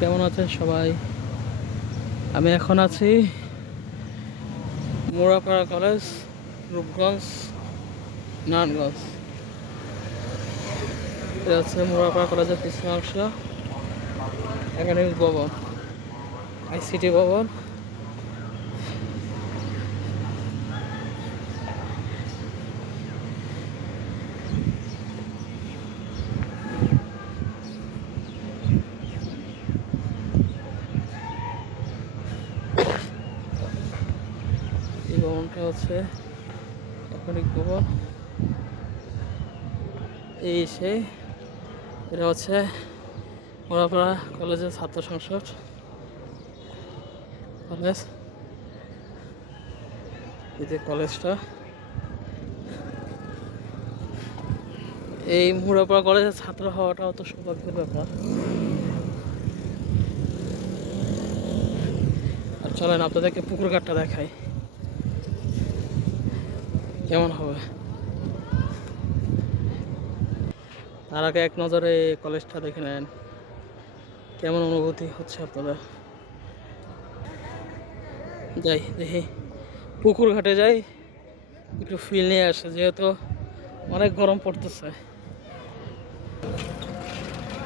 কেমন আছেন সবাই? আমি এখন আছি মোড়াপাড়া কলেজ, রূপগঞ্জ, নারায়ণগঞ্জ। এটা হচ্ছে মোড়াপাড়া কলেজের পিছনে অংশ, একাডেমিক ভবন, আইসিটি ভবন। এই ভবনটা হচ্ছে একাডেমিক ভবন। এটা হচ্ছে মোড়াপাড়া কলেজের ছাত্র সংসদ কলেজ। এই যে কলেজটা, এই মোড়াপাড়া কলেজের ছাত্র হওয়াটা অত সৌভাগ্যের ব্যাপার। আর চলেন আপনাদেরকে পুকুর ঘাটটা দেখাই, কেমন হবে। তার আগে এক নজরে কলেজটা দেখে নেন, কেমন অনুভূতি হচ্ছে আপনাদের। যাই দেখি, পুকুর ঘাটে যাই, একটু ফিল নিয়ে আসে, যেহেতু অনেক গরম পড়তেছে।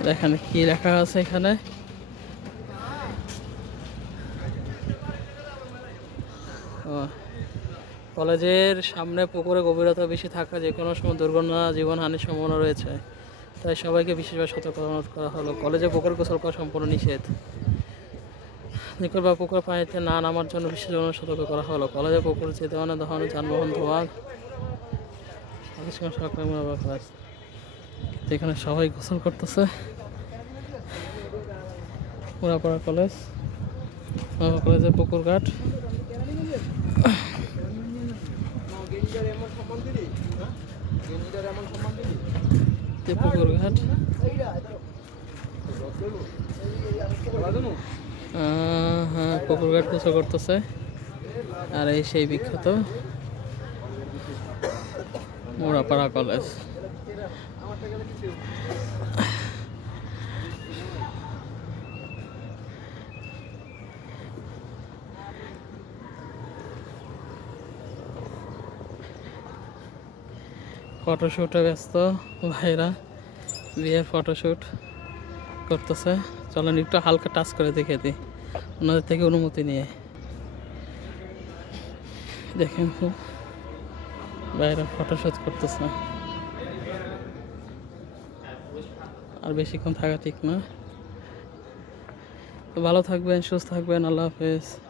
দেখেন কি লেখা আছে এখানে। কলেজের সামনে পুকুরে গভীরতা বেশি থাকা যে কোনো সময় দুর্ঘটনা, জীবনহানির সম্ভাবনা রয়েছে, তাই সবাইকে বিশেষভাবে সতর্ক করা হলো। কলেজে পুকুরে গোসল করা সম্পূর্ণ নিষেধ। নিকট বা পুকুর পানিতে না নামার জন্য বিশেষভাবে সতর্ক করা হলো। কলেজে পুকুর যেতে মানে ধরনের যানবাহন ধোঁয়া এখানে সবাই গোসল করতেছে। মোড়াপাড়া কলেজ, কলেজের পুকুর ঘাট। পুকুর ঘাট, হ্যাঁ পুকুর ঘাট গোসল করতেছে। আর এই সেই বিখ্যাত মোড়াপাড়া কলেজ। ফটোশ্যুটে ব্যস্ত ভাইরা, বিয়ের ফটোশ্যুট করতেছে। চলেন একটু হালকা টাচ করে দেখে দিই ওনাদের থেকে অনুমতি নিয়ে। দেখেন খুব ভাইরা ফটোশ্যুট করতেছে। আর বেশিক্ষণ থাকা ঠিক না। তো ভালো থাকবেন, সুস্থ থাকবেন, আল্লাহ হাফেজ।